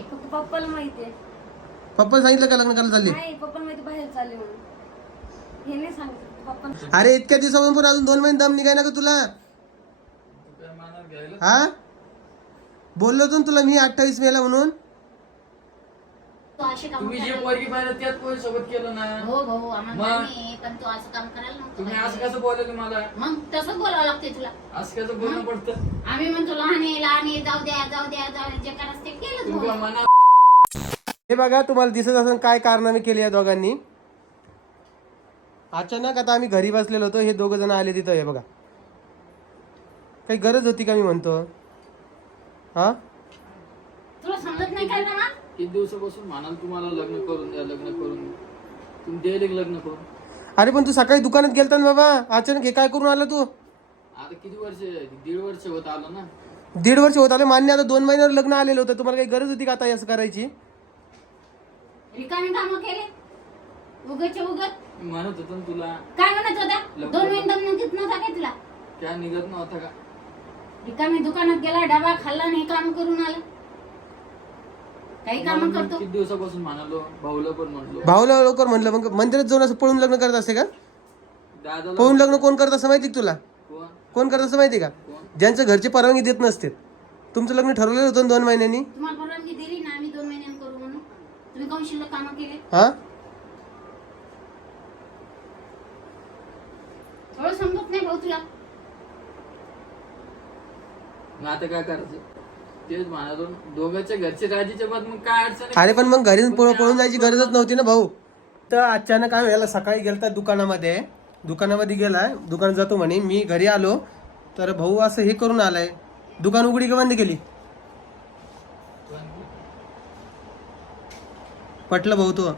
कुठे फक्त पप्पाला माहितीये. पप्पा सांगितलं का लग्न करायला चालली? नाही पप्पाला माहिती बाहेर चालले म्हणून. हे नाही सांगितलं पप्पा अरे इतक्या दिवसापासून पण अजून दोन महिने दम निघाय ना का तुला हा? बोललो होतो ना तुला मी अठ्ठावीस मेला म्हणून. तू अशी काम तुम्ही जे पोरगी पाहिलं त्याच पोरी सोबत केलं ना? हो भाऊ आम्हाला मग? नाही, पण तू असं काम करायला तुम्ही असं. कसं बोलले मला मग तसंच बोलावं लागते तुला. असं कसं बोलणं पडतं? आम्ही म्हणतो लहान आहे लहान आहे जाऊ द्या जाऊ द्या जाऊ द्या. जे करायचं ते केलंच तुमच्या भाऊ. मना हे बघा तुम्हाला दिसत असेल काय कारनामे केले या दोघांनी. अचानक आता आम्ही घरी बसलेलो होतो हे दोघ जण आले तिथं हे बघा. काही गरज होती का मी म्हणतो? हा? तुला समजत नाही काय ना किती दिवसापासून म्हणाल तुम्हाला लग्न करून द्या लग्न करून द्या? तुम्ही द्यायला का लग्न करून? अरे पण तू सकाळी दुकानात गेलता ना बाबा अचानक हे काय करून आला तू? आता किती वर्ष दीड वर्ष होत आलं ना? दीड वर्ष होत आले मान्य आता दोन महिन्यावर लग्न आलेलं होतं तुम्हाला काही गरज होती का आता असं करायची? रिकामी कामं केले. उगच उगत मी म्हणत होतो ना तुला काय म्हणत होता. दोन मिनिटं निघत नव्हता काय तुला? काय निघत नव्हता का? रिकामी दुकानात गेला डबा खाल्ला आणि काम करून आला. काही काम तुम्हाला मी करतो. किती दिवसापासून म्हणालो भाऊला पण म्हणलो. भाऊला लवकर म्हणलं? मग मंदिरात जाऊन असं पळून लग्न करत असते का? दादाला पळून लग्न कोण करत असं माहिती का तुला? कोण? कोण करत असं माहिती का? कोण? ज्यांच्या घरची परवानगी देत नसते. तुमचं लग्न ठरवलेलं होतं ना दोन महिन्यांनी? तुम्हाला परवानगी दिली ना आम्ही दोन महिन्यांनी करू म्हणून. तुम्ही काऊन शिल्लक कामं केले? हा? थोडं समजत नाही भाऊ तुला. मग आता काय करायचं? तेच म्हणालो दोघांच्या घरचे राजीच्या बाद मग काय अडचण आहे? अरे पण मग घरी पळ- पळून जायची गरजच नव्हती ना भाऊ. तर अचानक आम्ही याला सकाळी गेलता दुकानामध्ये. दुकानामध्ये गेलाय दुकानात जातो म्हणे. मी घरी आलो तर भाऊ असं हे करून आलाय. दुकान उघडी का बंद केली? पटलं भाऊ तो.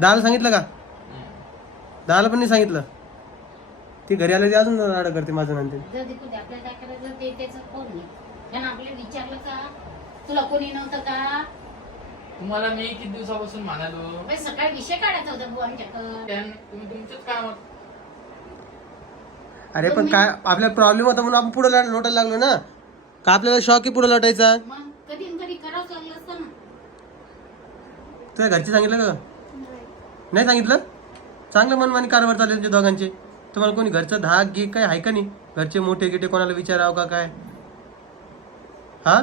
दहाला सांगितलं का. दहाला पण नाही सांगितलं? ती घरी आलं ते अजून राडा करते माझं नंतर जर देखू दे आपल्याला काय करायचं? ते त्याचं कोण नाही त्यानं आपल्याला विचारलं का? तुला कोणी नव्हतं का? तुम्हाला मी किती दिवसापासून म्हणालो. बाई, सकाळी विषय काढायचा होता भाऊ आमच्याकडं. त्यां- तुम्ही तुमच्याच कामात अरे पण काय आपल्याला प्रॉब्लेम होता म्हणून आपण पुढे लोटायला लागलो ना. का आपल्याला शॉक आहे पुढे लोटायचा? मग कधी न कधी करावंच लागलं असतं ना. तुझ्या घरचे सांगितलं का? नाही. सांगितलं? चांगलं मनमानी कारभार चालले तुमच्या दोघांचे. तुम्हाला कोणी घरचं धाक गी काय आहे का नाही? घरचे मोठे गिटे कोणाला विचारावं का काय? हा?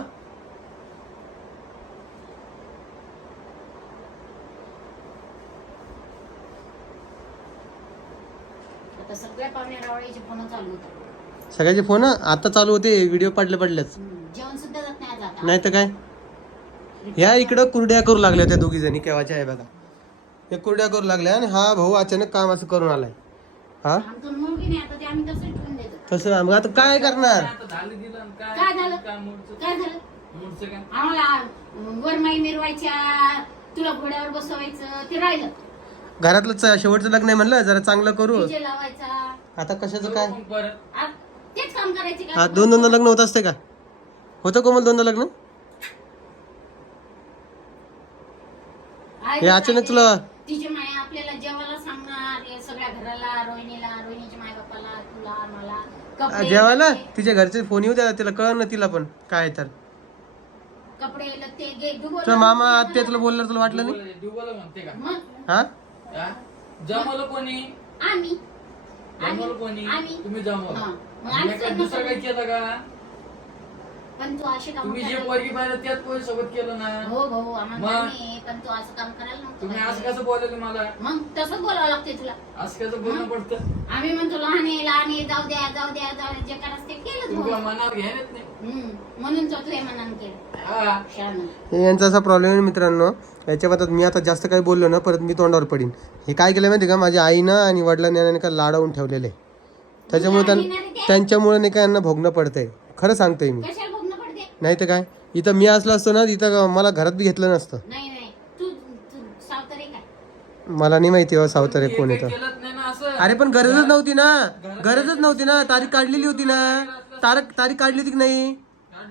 सगळ्या फोन चालू सगळ्याचे फोन? आता चालू होते व्हिडिओ पडले पडलेच हम्म, जेवण सुद्धा जात नाही आज आता. नाही तर काय? ह्या इकडं कुरड्या करू लागल्या त्या दोघी जणी केव्हाच्या आहे बघा. हे कुरड्या करू लागल्या आणि हा भाऊ अचानक काम असं करून आलाय. हा? आमचं मुलगी नाही आता ते आम्ही तसं ठेवून देतो. तसं मग आता काय करणार? आता झालं दिलं आणि काय काय झालं? काय मूडचं? काय झालं? मूडचं काय? आम्हाला वरमाई मिरवायच्या तुला घोड्यावर बसवायचं ते राहिलं. घरातलं च- शेवटचं लग्न आहे म्हणलं जरा चांगलं करू. डीजे लावायचा. आता कशाचं काय? मग परत आ, तेच काम करायचे हा का दोन दोनदा लग्न होत असते का? होतं कोमल दोनदा लग्न? आहे हे अचानक तुला तिची माय आपल्याला जेवायला हे घराला रोहिणीला रोहिणीच्या माय बापाला तुला मला. आ, कपडे. जेवायला? लत्ते- तिच्या घरचे फोन येऊ द्या तिला कळ ना तिला पण काय तर. कपडे लत्ते गे डुबो तुला मामा आत्या तुला बोललं तुला वाटलं नाही? डुबोला म्हणते का? मग? हा? हा? जमवलं कोणी? आम्ही. जमवलं कोणी? आम्ही. तुम्ही हा. मग आम्ही जमवलं. दुसरं काही केलं का? पण तू अशी काम तुम्ही जे पोरगी पाहिलं त्याच पोरी सोबत केलं ना? हो भाऊ आम्हाला मग? नाही, पण तू असं काम करायला नव्हतं तुम्ही असं पाहिजे. कसं बोलले मला? मग तसंच बोलावं लागते तुला. असं कसं बोलणं पडतं? आम्ही म्हणतो लहान आहे लहान आहे जाऊ द्या जाऊ द्या जाऊ द्या. जे करायचं ते केलंच तुमच्या भाऊ मनावर घ्यायच नाही. हम्म. म्हणून तो तुझ्या मनानं केलं. हा. हे यांचा असा प्रॉब्लेम आहे मित्रांनो. याच्या बाबतीत मी आता जास्त काही बोललो ना परत मी तोंडावर पडीन. हे काय केलं माहिती का? माझ्या आईनं आणि वडिलांनी यांना नाही का लाडवून ठेवलेले. त्याच्यामुळे त्यां- त्यांच्यामुळे नाही का यांना भोगणं पडतंय. खरं सांगतोय मी. कशाला नाही तर काय? इथं मी असलो असतो ना इथं मला घरात बी घेतलं नसतं. नाही नाही. तू तू सावतारे काय? मला नाही माहिती हो सावतारे कोण येतं केलंच नाही ना असं. अरे पण गरजच नव्हती ना. गरजच नव्हती ना. तारीख काढलेली होती ना. तारीख तारीख काढली होती की नाही?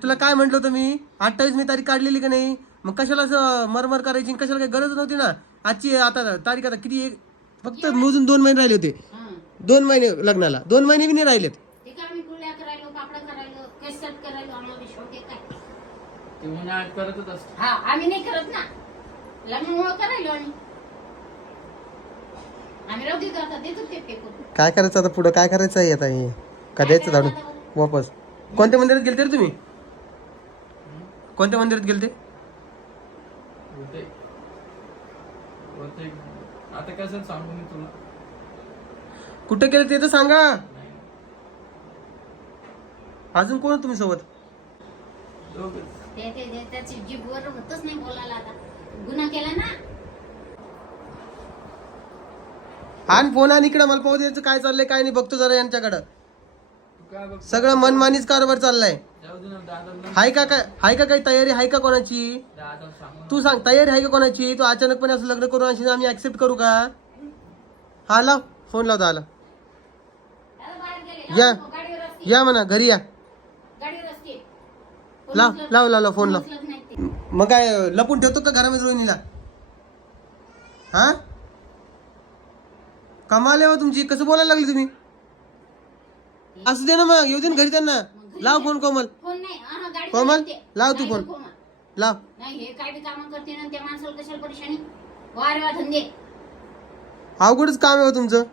तुला काय म्हटलं होतं मी? अठ्ठावीस मी तारीख काढलेली की नाही? मग कशाला असं मरमर करायची कशाला काही गरज नव्हती ना? आजची आता तारीख आता किती एक- फक्त मोजून दोन महिने राहिले होते. दोन महिने लग्नाला. दोन महिने बी नाही राहिलेत ते काय आम्ही कुरड्या करायलो पापड करायलो केसट करायलो आम्हाला विश्वास आहे काय ते उन्हाळ्यात करतच असतो. हा आम्ही नाही करत ना. लग्नामुळं करायलो आम्ही. आम्ही राहू देतो आता देतो ते फेकून काय करायचं आता पुढं? काय करायचं आहे आता हे? का द्यायचं झाडून? वापस. कोणत्या मंदिरात गेलते रे तुम्ही? कोणत्या मंदिरात गेलते? होते होते आता कसं सांगू मी तुला? कुठे गेले ते तर सांगा. नाही. अजून कोण आहे तुम्ही सोबत? दोघं. ते ते त्याची जीभवर होतच नाही बोलायला आता. गुन्हा केला ना? आण फोन आणि इकडं मला पाहू द्यायचं काय चाललंय काय नाही बघतो जरा यांच्याकडं. सगळं मनमानीच कारभार चाललाय. हाय का काय हाय का काही तयारी हाय का कोणाची? तू सांग तयारी आहे का कोणाची? तू अचानकपणे असं लग्न करून आणशील आम्ही ऍक्सेप्ट करू का? हा लाव फोन लाव दादा दादा बाहेर गेले या. या म्हणा घरी या. लाव लाव लाव फोन लाव. मग काय लपून ठेवतो का घरामध्ये रोहिणीला? हा? कमाल आहे हो तुमची. कसं बोलायला लागली तुम्ही? असू दे ना मग येऊ दे ना घरी त्यांना. लाव फोन कोमल. फोन कोमल. लाव तू फोन. लाव. हे अवघडच काम आहे हो तुमचं.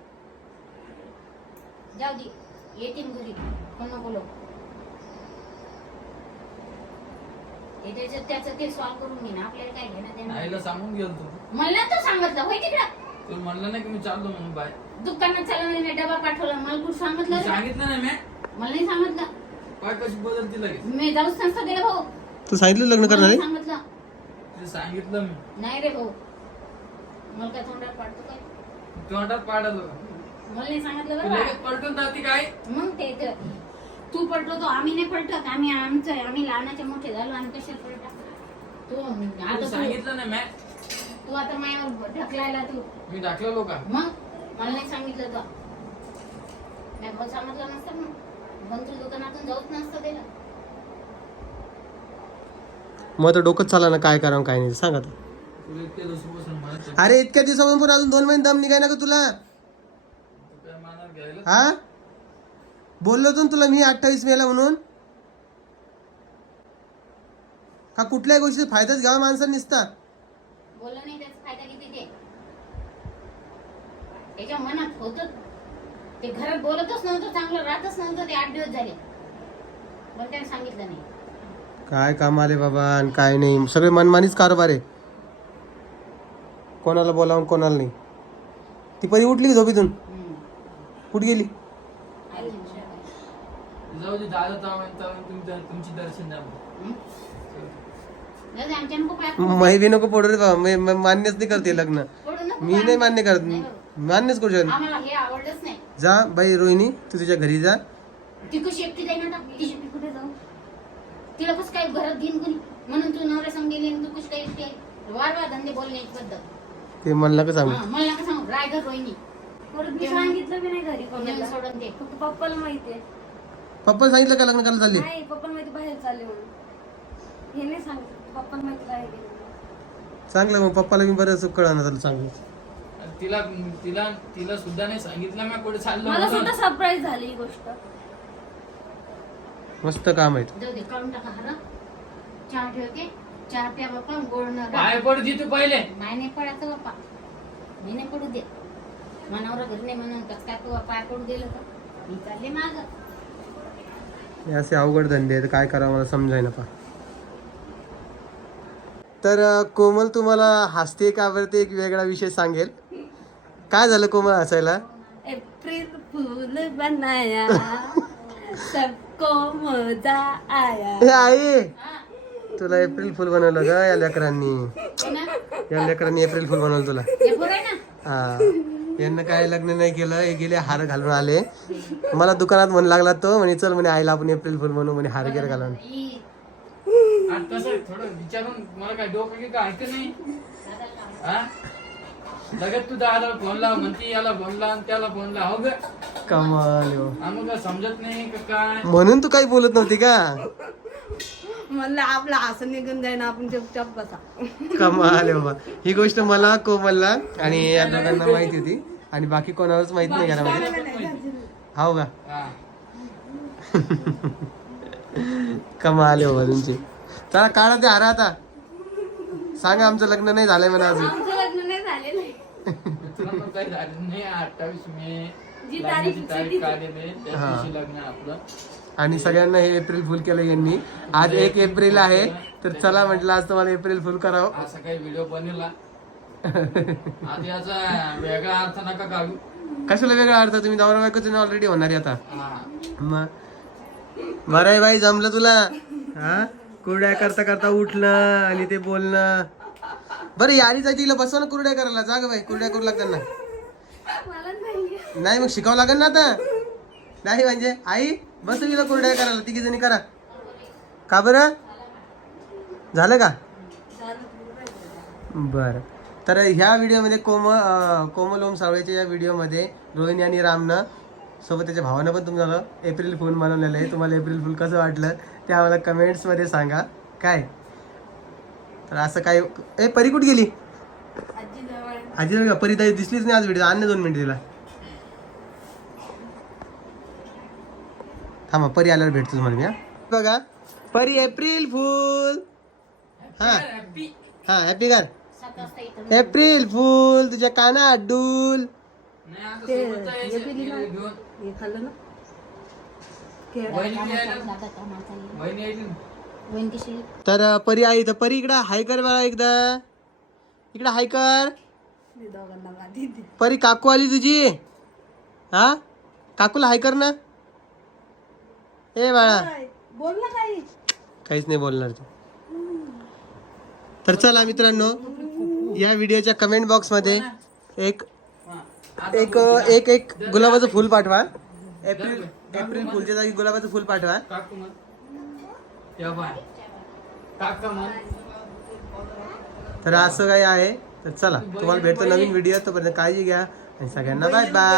जाऊ दे. येतील घरी. पण नको बोलव हे त्याचं त्याचं ते सॉल्व करून घे ना आपल्याला काय घेणं देणं आईला सांगून गेलो तू मला तर सांगितलं होय तिकडं. तुला म्हणलं नाही की मी चाललो म्हणून बाय दुकानात चला म्हणे डबा पाठवला. मला कुठं सांगितलं रे? सांगितलं ना मी मला नाही सांगितलं. काय कशी बदलती लगेच. मी जाऊच नसतं गेलं भाऊ. तू सांगितलं लग्न मला करणार? नाही आहे सांगितलं. ते सांगितलं मी. नाही रे भाऊ. मला काय तोंडात पाडतो काय? तोंडात पाडलं मला नाही सांगितलं तू बरं लगेच पलटून जाती काय? मग ते तर. तू पडलो तो आम्ही नाही पडतो आम्ही आमचं आम्ही लहानाचे मोठे झालो आम्ही कशाला पडतो तू आता तू सांगितलं ना मी तू आता माझ्यावर ढकलायला तू. मी दाखवलो का मग? मला नाही सांगितलं तो. मी भाऊ सांगितलं नसतं मग बंधू दुकानातून जाऊच नसतं त्याला. मग तर डोकंच चाला ना काय करावं काय नाही सांग आता. तुला इतके दिवसापासून म्हणत होतो. अरे इतक्या दिवसापासून पण अजून दोन महिने दम निघाय ना का तुला? तू काय मनात घ्यायला हा? बोललो होतो तुला मी अठ्ठावीस मेला म्हणून? का कुठल्याही गोष्टीचा फायदाच घ्यावा माणसाने निसता? बोललं नाही त्याचा फायदा किती ते? त्याच्या मनात होत. ते घरात बोलतच नव्हतं चांगलं राहतच नव्हतं ते आठ दिवस झाले. पण त्याने सांगितलं नाही. काय काम आले बाबा आणि काय नाही. सगळे मनमानीच कारभार आहे. कोणाला बोलावून कोणाला नाही. ती परी उठली की झोपीतून? हम्म. कुठे गेली. जाऊ दे दादा तावण तावण तुमचं तुमची दर्शन नको पडू. मै बी नको पडू रे बाबा मी मी मान्यच नाही करते लग्न. मी. नाही मान्य करत. मान्यच करू शकत आम्हाला हे आवडलंच नाही. जा बाई रोहिणी तू तुझ्या घरी जा. ती कशी एकटी जाईन आता? तिची मी कुठे जाऊ? तिला कसं काय घरात कोणी? म्हणून तू नवऱ्या संग गेली आणि तू कशी काय एकटी आहे? वार वार धंदे बोलण्याची पद्धत ते म्हणलं का सांगू. हा, मला नका सांगू. रायगड रोहिणी. परत मी सांगितलं बी नाही घरी कोणाला. सोडून ते फक्त पप्पाला माहितीये पप्पा सांगितलं का लग्न करायला चालली? नाही पप्पाला माहिती बाहेर चालले म्हणून. हे नाही सांगितलं. पप्पाला माहिती बाहेर गेले म्हणून. चांगलं मग पप्पाला मी बरं कळणार झालं चांगलं आणि तिला तिला तिला सुद्धा नाही सांगितलं मी कुठे चाललो मला म्हणून. सुद्धा सरप्राईज झाली ही गोष्ट. मस्त काम आहे. जाऊ दे काढून टाका हर चहा ठेवते. चहा प्या बाप्पा गोड न पाय पड दे तू पहिले. माय नाही पडायचं बाप्पा. मी नाही पडू दे मनावर घरी नाही म्हणून कस काय तू पाय पडू दिलं तर? मी चालले माग. हे असे अवघड धंदे आहेत काय करावं मला समजायला पा तर कोमल तुम्हाला हसते का बरं ते एक वेगळा विषय सांगेल. काय झालं कोमल हसायला? अप्रैल फूल बनाया सबको मजा आया. हे आई! तुला एप्रिल फुल बनवलं का या लेकरांनी. या लेकरांनी एप्रिल फुल बनवलं तुला. हा. यांना काय लग्न नाही केलं हे गेले हार घालून आले. मला दुकानात म्हण लागला तो म्हणे चल म्हणे आईला आपण एप्रिल फुल बनवू म्हणे हार गेर घालून. ई, आणि तसं थोडं विचारून मला काय डोकं की काय ऐकत नाही. हा लगेच तू फोन लाव म्हणती याला फोन लाव त्याला फोन लाव. हो ग. कमाल हो. समजत नाही का काय? म्हणून तू काही बोलत नव्हती का? म्हणलं आपलं असं निघून जाईन आपण चुपचाप बसा. कमाल आहे बाबा. ही गोष्ट मला कोमलला आणि या दोघांना माहिती होती. आणि बाकी कोणालाच माहीत नाही घरामध्ये हो का? हा कमाल आहे बाबा तुमची. चला काढा ते हारा आता. सांगा आमचं लग्न नाही झालंय म्हणा अजून. आमचं लग्न नाही झालेलं आहे. अठ्ठावीस मे जी लग्नाची तारीख त्या हा. दिवशी लग्न आपलं. आणि सगळ्यांना हे एप्रिल फुल केलं यांनी. आज एक एप्रिल आहे तर चला म्हटलं आज तुम्हाला एप्रिल फुल करावं. असा काही व्हिडिओ बनवला. आज याचा वेगळा अर्थ नका काढू. कशाला वेगळा अर्थ? तुम्ही नवरा बायकोच ऑलरेडी होणार आहे आता. हा. मग बरं आहे बाई जमलं तुला? हा? कुरड्या करता करता उठणं आणि ते बोलणं. बरं यारी जायची तिला बसवा ना कुरड्या करायला. जा ग बाई कुरड्या करू लागतात ना. मला नाही. नाही मग शिकावं लागेल ना आता. नाही म्हणजे आई? बस तिला कुरड्या करायला तिघी जणी करा. का बरं? झालं का? बरं. तर ह्या व्हिडिओमध्ये कोम कोमल ओम सावळेच्या या व्हिडिओमध्ये रोहिणी आणि रामनं सोबत त्याच्या भावानं पण तुम्हाला एप्रिल फुल बनवलेलं आहे. तुम्हाला एप्रिल फुल कसं वाटलं ते आम्हाला कमेंट्समध्ये सांगा. काय? तर असं काय ए परी कुठे गेली? आजी परी दिसलीच नाही आज व्हिडिओ आणणे दोन मिनिटं तिला. थांबा परी आल्यावर भेटतो तुम्हाला मी हा. बघा परी एप्रिल फुल. हा. हॅपी हा हॅपी कर. एप्रिल फुल तुझ्या काना अड्डूल. हे तर परी आई तर परी इकडं हाय कर बघा एकदा. इकडं हाय कर. परी काकू आली तुझी. हा? काकूला हाय कर ना. ए बाळा. काय? बोल ना काही? काहीच नाही बोलणार तू. तर चला मित्रांनो या व्हिडिओच्या कमेंट बॉक्समध्ये एक हा. आता एक एक एक गुलाबाचं फुल पाठवा. एप्रिल एप्रिल फुलच्या जागी गुलाबाचं फुल पाठवा. तर असं काही आहे. तर चला तुम्हाला भेटतो नवीन व्हिडिओ तोपर्यंत काळजी घ्या. आणि सगळ्यांना बाय बाय